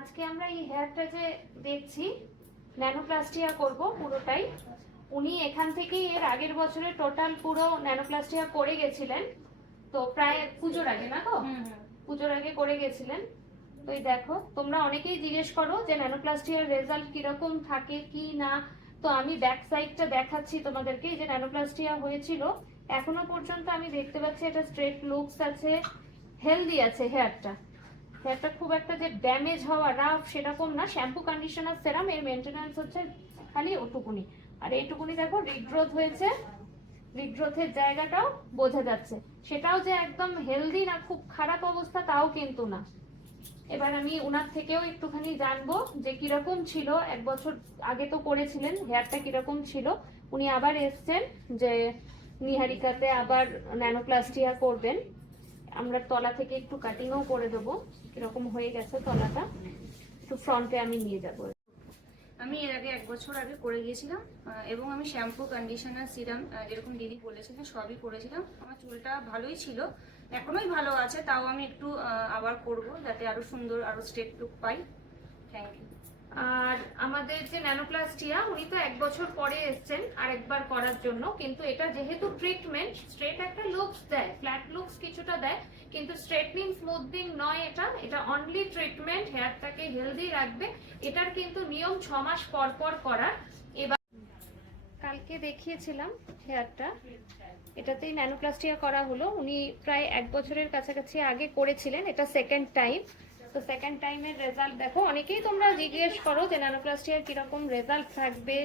আজকে আমরা এই হেয়ারটা যে দেখছি ন্যানোপ্লাস্টিয়া করব পুরোটাই। উনি এখান থেকেই এর আগের বছরে টোটাল পুরো ন্যানোপ্লাস্টিয়া করে গেছিলেন, তো প্রায় পুজোর আগে না তো, পুজোর আগে করে গেছিলেন। তো এই দেখো, তোমরা অনেকেই জিজ্ঞেস করো যে ন্যানোপ্লাস্টিয়ার রেজাল্ট কিরকম থাকে কি না। তো আমি ব্যাক সাইডটা দেখাচ্ছি তোমাদেরকে, যে ন্যানোপ্লাস্টিয়া হয়েছিল। এখনো পর্যন্ত আমি দেখতে পাচ্ছি এটা স্ট্রেট লুকস আছে, হেলদি আছে হেয়ারটা। হেয়ারটা খুব একটা যে ড্যামেজ হওয়া রাফ সেরকম না। শ্যাম্পু কন্ডিশনার সেরাম এর মেনটেন্যান্স হচ্ছে খালি ওটুকুনি। আর এইটুকুনি দেখো রিগ্রোথ হয়েছে, রিগ্রোথের জায়গাটাও বোঝা যাচ্ছে। সেটাও যে একদম হেলদি না খুব খারাপ অবস্থা তাও কিন্তু না। এবার আমি ওনার থেকেও একটুখানি জানবো যে কিরকম ছিল, এক বছর আগে তো করেছিলেন, হেয়ারটা কিরকম ছিল। উনি আবার এসছেন যে নিহারিকাতে আবার ন্যানোপ্লাস্টিয়া করবেন। আমরা তলা থেকে একটু কাটিংও করে দেবো, কিরকম হয়ে গেছে তলাটা একটু ফ্রন্টে আমি নিয়ে যাবো। আমি এর আগে 1 বছর আগে করে গিয়েছিলাম এবং আমি শ্যাম্পু কন্ডিশনার সিরাম যেরকম দিদি বলেছিলেন সবই করেছিলাম। আমার চুলটা ভালোই ছিল, এখনোই ভালো আছে, তাও আমি একটু আবার করব যাতে আরো সুন্দর আরো স্ট্রেট লুক পাই। Thank you. আর আমাদের যে ন্যানোপ্লাস্টিয়া, উনি তো 1 বছর পরে এসছেন আরেকবার করার জন্য, কিন্তু এটা যেহেতু ট্রিটমেন্ট, স্ট্রেট একটা লুকস দেয়, ফ্ল্যাট লুকস কিছুটা দেয়, কিন্তু স্ট্রেটনিং স্মুথনিং নয়। এটা অনলি ট্রিটমেন্ট, হেয়ারটাকে হেলদি রাখবে। এটার কিন্তু নিয়ম 6 মাস পর পর করার। এবার কালকে দেখিয়েছিলাম হেয়ারটা, এটাতেই ন্যানোপ্লাস্টিয়া করা হলো। উনি প্রায় 1 বছরের কাছাকাছি আগে করেছিলেন, এটা সেকেন্ড টাইম। তো সেকেন্ড টাইমের রেজাল্ট দেখো। অনেকেই তোমরা জিজ্ঞেস করো যে ন্যানোপ্লাস্টিয়ার কিরকম রেজাল্ট থাকবে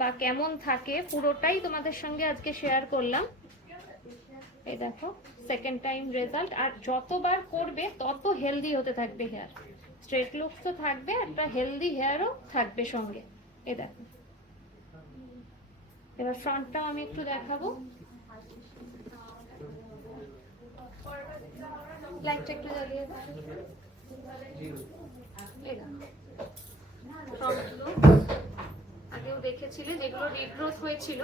বা কেমন থাকে, পুরোটাই তোমাদের সঙ্গে আজকে শেয়ার করলাম। এই দেখো সেকেন্ড টাইম রেজাল্ট। আর যতবার করবে তত হেলদি হতে থাকবে হেয়ার, স্ট্রেট লুকস তো থাকবে, একটা হেলদি হেয়ারও থাকবে সঙ্গে। এই দেখো, এবার ফ্রন্টটাও আমি একটু দেখাবো। লাইটটা একটু জ্বালিয়ে আগেও দেখেছিলে যেগুলো রিগ্রোথ হয়েছিল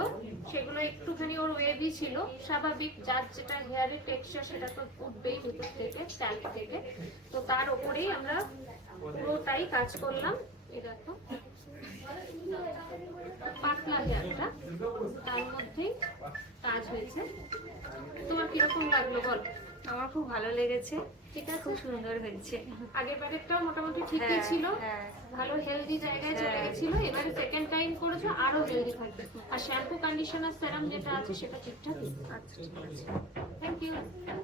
সেগুলো একটুখানি ওর ওয়েভি ছিল, স্বাভাবিক। যার যেটা হেয়ারের টেক্সচার সেটা তো উঠবেই ভিতর থেকে, স্ট্যান্ড থেকে। তো তার উপরেই আমরা পুরোটাই কাজ করলাম। এই দেখো পাতলা হেয়ারটা, তার মধ্যেই কাজ হয়েছে। তোমার কিরকম লাগলো বল? আমার খুব ভালো লেগেছে, ঠিক আছে, খুব সুন্দর হয়েছে। আগের বারেরটাও মোটামুটি ঠিকই ছিল, ভালো হেলদি জায়গায় চলে গেছিল। এবারে সেকেন্ড টাইম করেছো, আরো হেলদি থাকবে। আর শ্যাম্পু কন্ডিশনার সেরাম যেটা আছে সেটা ঠিকঠাক। আচ্ছা ঠিক আছে। Thank you.